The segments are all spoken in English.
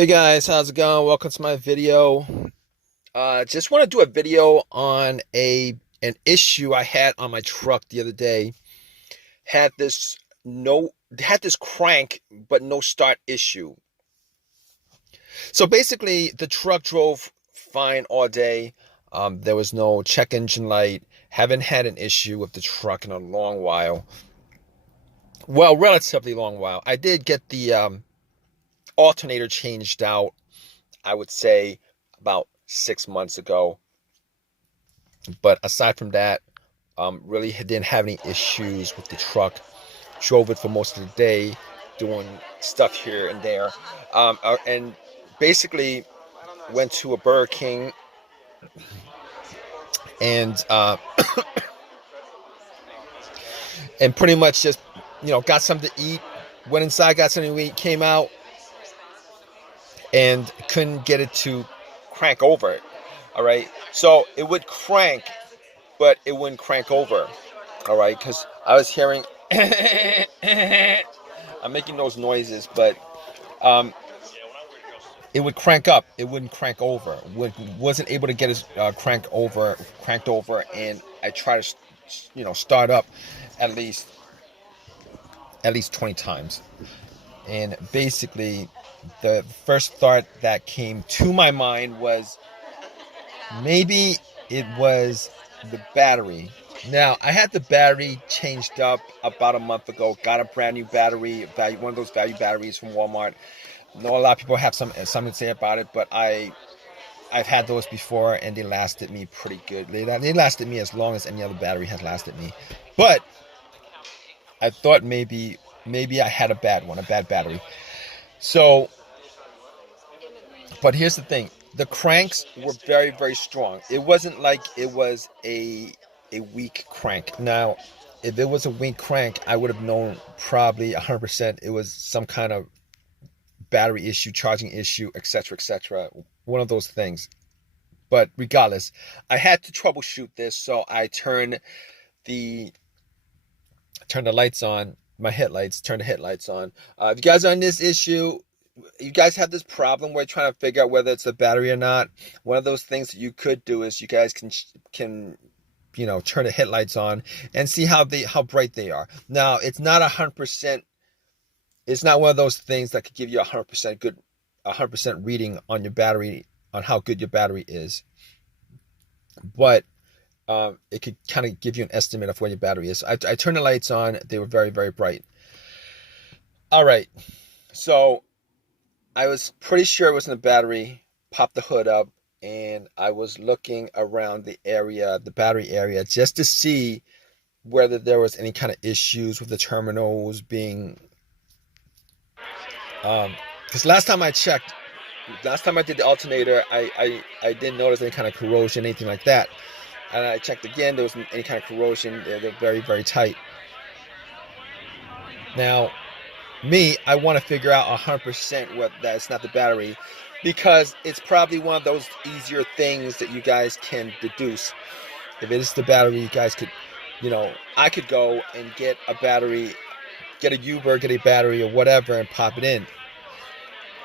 Hey guys, how's it going? Welcome to my video. Just want to do a video on an issue I had on my truck the other day. Had this no had this crank but no start issue. So basically, the truck drove fine all day. There was no check engine light. Haven't had an issue with the truck in a long while. Well, relatively long while. I did get the alternator changed out, I would say about 6 months ago. But aside from that, really didn't have any issues with the truck. Drove it for most of the day, doing stuff here and there, and basically went to a Burger King and and pretty much just got something to eat. Went inside, got something to eat, came out, and couldn't get it to crank over. All right, so it would crank, but it wouldn't crank over. All right, because I was hearing I'm making those noises, but it would crank up. It wouldn't crank over. Wasn't able to get it cranked over, and I tried to, start up at least 20 times. And basically, the first thought that came to my mind was maybe it was the battery. Now, I had the battery changed up about a month ago. Got a brand new battery, one of those value batteries from Walmart. I know a lot of people have something to say about it, but I've had those before, and they lasted me pretty good. They lasted me as long as any other battery has lasted me. But I thought maybe I had a bad battery. So, but here's the thing. The cranks were very, very strong. It wasn't like it was a weak crank. Now, if it was a weak crank, I would have known probably 100% it was some kind of battery issue, charging issue, etc., etc. One of those things. But regardless, I had to troubleshoot this, so I turned the lights on, my headlights, turned the headlights on. If you guys are on this issue, you guys have this problem where you're trying to figure out whether it's a battery or not, one of those things that you could do is you guys can turn the headlights on and see how bright they are. Now, it's not 100%. It's not one of those things that could give you 100% reading on your battery, on how good your battery is. But it could kind of give you an estimate of where your battery is. I turned the lights on. They were very, very bright. All right. So I was pretty sure it wasn't a battery. Popped the hood up, and I was looking around the area, the battery area, just to see whether there was any kind of issues with the terminals being... because last time I did the alternator, I didn't notice any kind of corrosion, anything like that. And I checked again, there wasn't any kind of corrosion. They're very, very tight. Now, I want to figure out 100% that it's not the battery, because it's probably one of those easier things that you guys can deduce. If it is the battery, you guys could, I could go and get a battery, get a Uber, get a battery or whatever, and pop it in.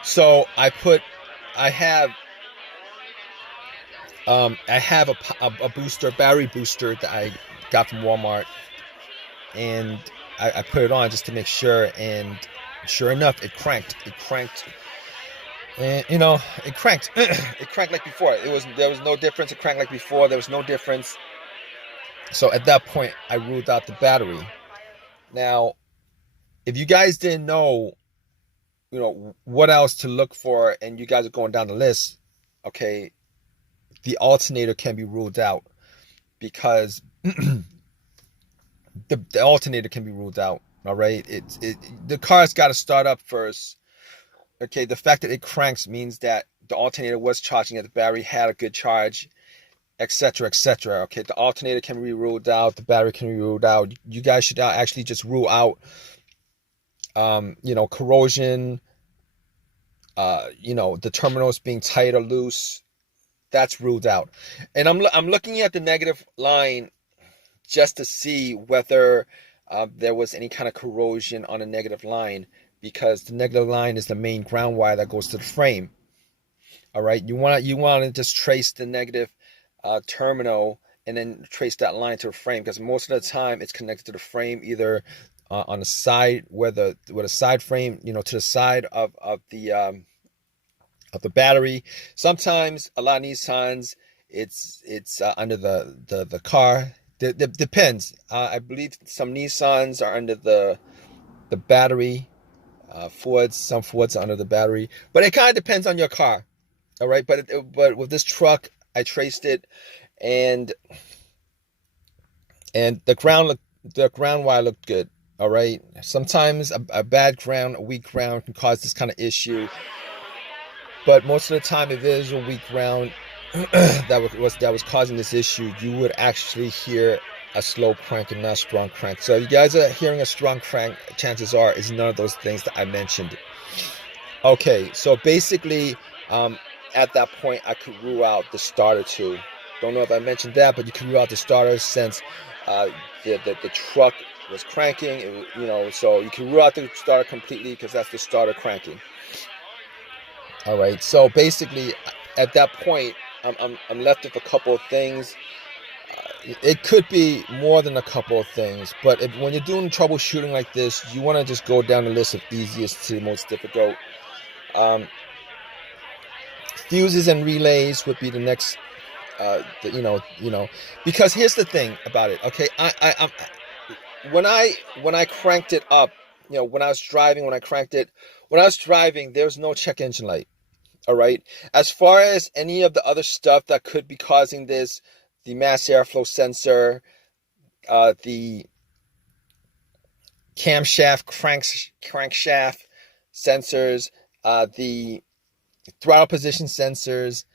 So I have a booster, battery booster that I got from Walmart, and I put it on just to make sure, and sure enough, it cranked. And it cranked. It cranked like before. There was no difference. It cranked like before. There was no difference. So at that point, I ruled out the battery. Now, if you guys didn't know, what else to look for, and you guys are going down the list, okay, the alternator can be ruled out, because the alternator can be ruled out. All right, the car's got to start up first. Okay, the fact that it cranks means that the alternator was charging, that the battery had a good charge, etc., etc. Okay, the alternator can be ruled out, the battery can be ruled out. You guys should actually just rule out corrosion, the terminals being tight or loose. That's ruled out. And I'm looking at the negative line just to see whether there was any kind of corrosion on a negative line. because the negative line is the main ground wire that goes to the frame. All right, you want to just trace the negative terminal and then trace that line to the frame, because most of the time it's connected to the frame, either on the side where the side frame, to the side of the battery. Sometimes a lot of Nissans, it's under the car. Depends. I believe some Nissans are under the battery. Some Fords are under the battery, but it kind of depends on your car. All right, but with this truck, I traced it, and the ground wire looked good. All right, sometimes a bad ground, a weak ground can cause this kind of issue, but most of the time, if it is a weak ground that was causing this issue, you would actually hear a slow crank and not a strong crank. So if you guys are hearing a strong crank, chances are it's none of those things that I mentioned. Okay, so basically, at that point, I could rule out the starter too. Don't know if I mentioned that, but you could rule out the starter since uh, the truck was cranking. So you can rule out the starter completely because that's the starter cranking. All right. So basically, at that point, I'm left with a couple of things. It could be more than a couple of things, but when you're doing troubleshooting like this, you want to just go down the list of easiest to most difficult. Um, Fuses and relays would be the next. Because here's the thing about it. Okay, when I cranked it up, when I was driving, there's no check engine light. All right. As far as any of the other stuff that could be causing this, the mass airflow sensor, the camshaft, crankshaft sensors, the throttle position sensors,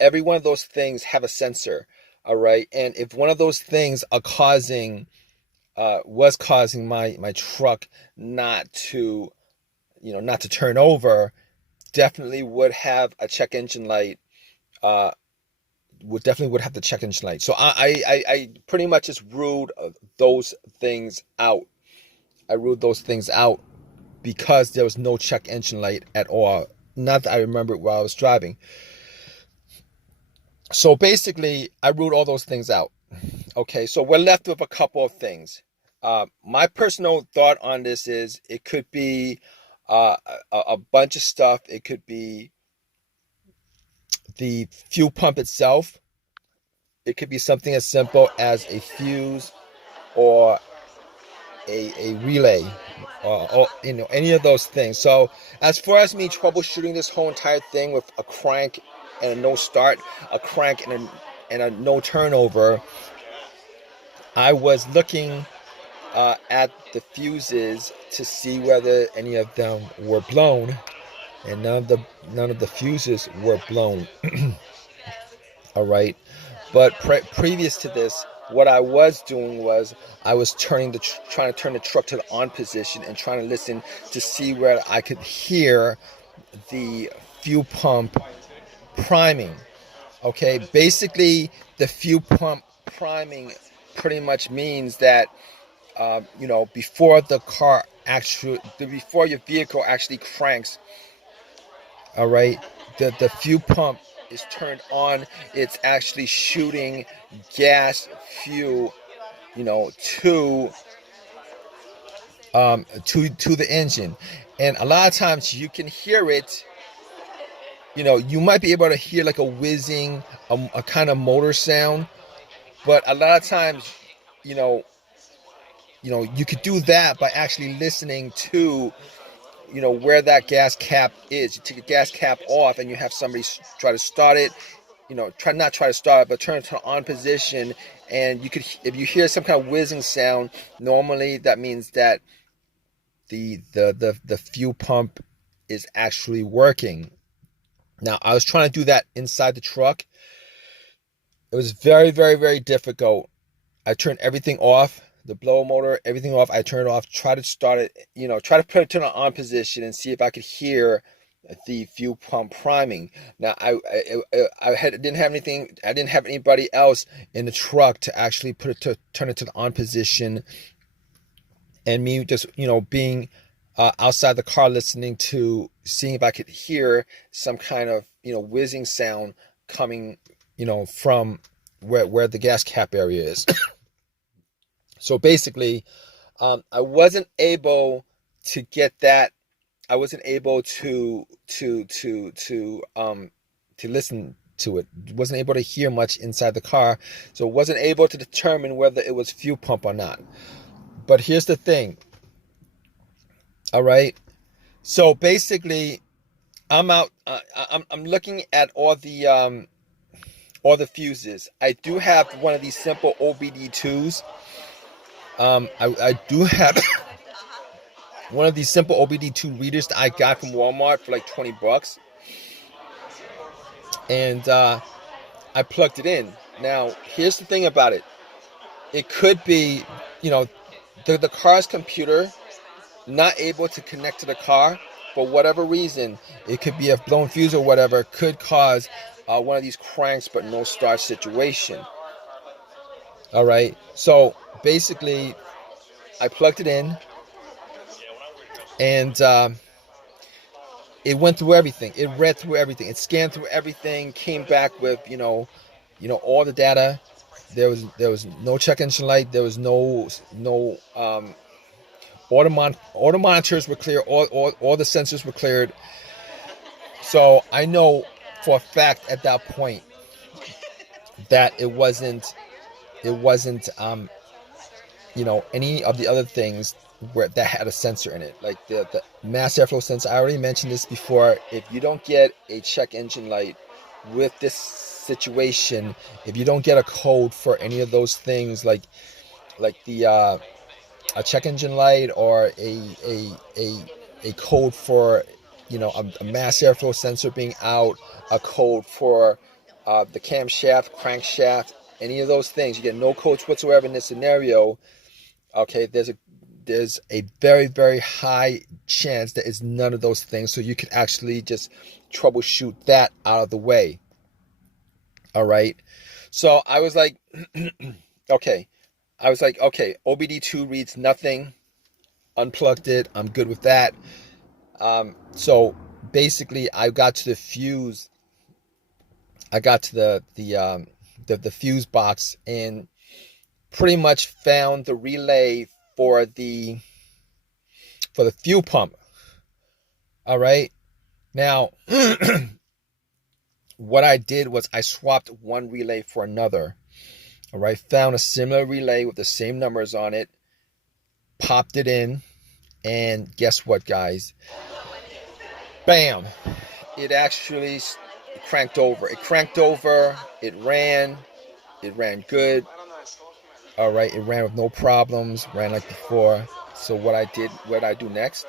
every one of those things have a sensor. All right. And if one of those things was causing my truck not to turn over, definitely would have a check engine light. Would have the check engine light. So I pretty much just ruled those things out. I ruled those things out because there was no check engine light at all. Not that I remember it while I was driving. So basically, I ruled all those things out. Okay, so we're left with a couple of things. My personal thought on this is it could be a bunch of stuff. It could be the fuel pump itself. It could be something as simple as a fuse or a relay, or any of those things. So as far as me troubleshooting this whole entire thing with a crank and a no start, a crank and a no turnover, I was looking at the fuses to see whether any of them were blown, and none of the fuses were blown. All right, but previous to this, what I was doing was I was trying to turn the truck to the on position and trying to listen to see where I could hear the fuel pump priming. Okay, basically the fuel pump priming pretty much means that before before your vehicle actually cranks, all right, the fuel pump is turned on. It's actually shooting gas fuel, to the engine, and a lot of times you can hear it. You might be able to hear like a whizzing, a kind of motor sound, but a lot of times, you know, you could do that by actually listening to, where that gas cap is. You take the gas cap off and you have somebody try to start it, try to start it, but turn it to on position. And if you hear some kind of whizzing sound, normally that means that the fuel pump is actually working. Now, I was trying to do that inside the truck. It was very, very, very difficult. I turned everything off, the blower motor, everything off. I turned it off, try to start it, try to put it to an on position and see if I could hear the fuel pump priming. Now, I didn't have anybody else in the truck to actually turn it to the on position, and me just, being outside the car listening to seeing if I could hear some kind of whizzing sound coming from where the gas cap area is. So basically, I wasn't able to get that. I wasn't able to listen to it. Wasn't able to hear much inside the car, so wasn't able to determine whether it was fuel pump or not. But here's the thing. All right. So basically, I'm out. I'm looking at all the fuses. I do have one of these simple OBD2s. I do have one of these simple OBD2 readers that I got from Walmart for like $20, and I plugged it in. Now, here's the thing about it. It could be, the car's computer not able to connect to the car for whatever reason. It could be a blown fuse or whatever, could cause one of these cranks but no start situation. All right. So basically, I plugged it in, and it went through everything. It read through everything. It scanned through everything. Came back with all the data. There was no check engine light. There was no auto monitors were clear. All the sensors were cleared. So I know for a fact at that point that it wasn't any of the other things that had a sensor in it, like the mass airflow sensor. I already mentioned this before. If you don't get a check engine light with this situation, if you don't get a code for any of those things, like the a check engine light or a code for a mass airflow sensor being out, a code for the camshaft, crankshaft, any of those things, you get no codes whatsoever in this scenario. Okay, there's a very, very high chance that it's none of those things, so you can actually just troubleshoot that out of the way. All right. So I was like, okay. OBD2 reads nothing. Unplugged it. I'm good with that. So basically, I got to the fuse. I got to the fuse box and pretty much found the relay for the fuel pump. All right. Now, what I did was I swapped one relay for another. All right. Found a similar relay with the same numbers on it. Popped it in. And guess what, guys? Bam. It actually cranked over. It cranked over. It ran good. All right. It ran with no problems. Ran like before. So what did I do next?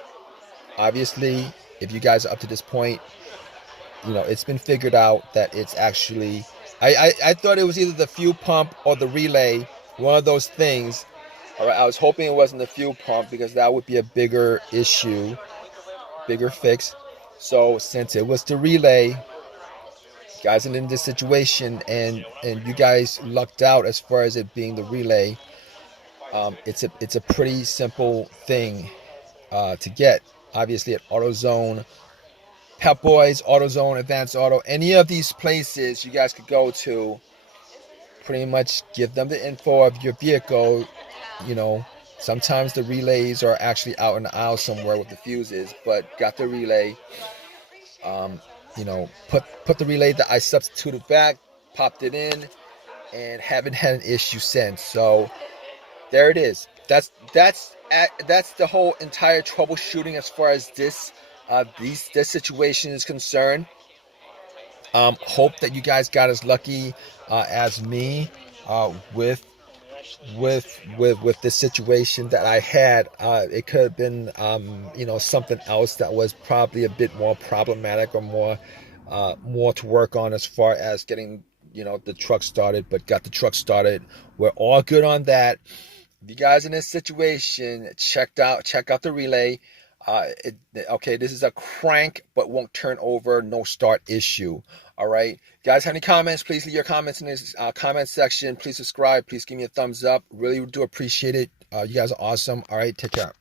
Obviously, if you guys are up to this point, it's been figured out that it's actually, I thought it was either the fuel pump or the relay, one of those things. All right, I was hoping it wasn't the fuel pump because that would be a bigger issue, bigger fix. So since it was the relay, guys are in this situation, and you guys lucked out as far as it being the relay. It's a pretty simple thing to get. Obviously at AutoZone, Pep Boys, AutoZone, Advanced Auto, any of these places you guys could go to, pretty much give them the info of your vehicle. Sometimes the relays are actually out in the aisle somewhere with the fuses, but got the relay. Put the relay that I substituted back, popped it in, and haven't had an issue since. So there it is. That's the whole entire troubleshooting as far as this situation is concerned. Hope that you guys got as lucky as me with this situation that I had. It could have been something else that was probably a bit more problematic or more to work on as far as getting the truck started, but got the truck started. We're all good on that. If you guys in this situation, check out the relay. Okay, this is a crank but won't turn over, no start issue. All right, guys, have any comments? Please leave your comments in this comment section. Please subscribe. Please give me a thumbs up. Really do appreciate it. You guys are awesome. All right, take care.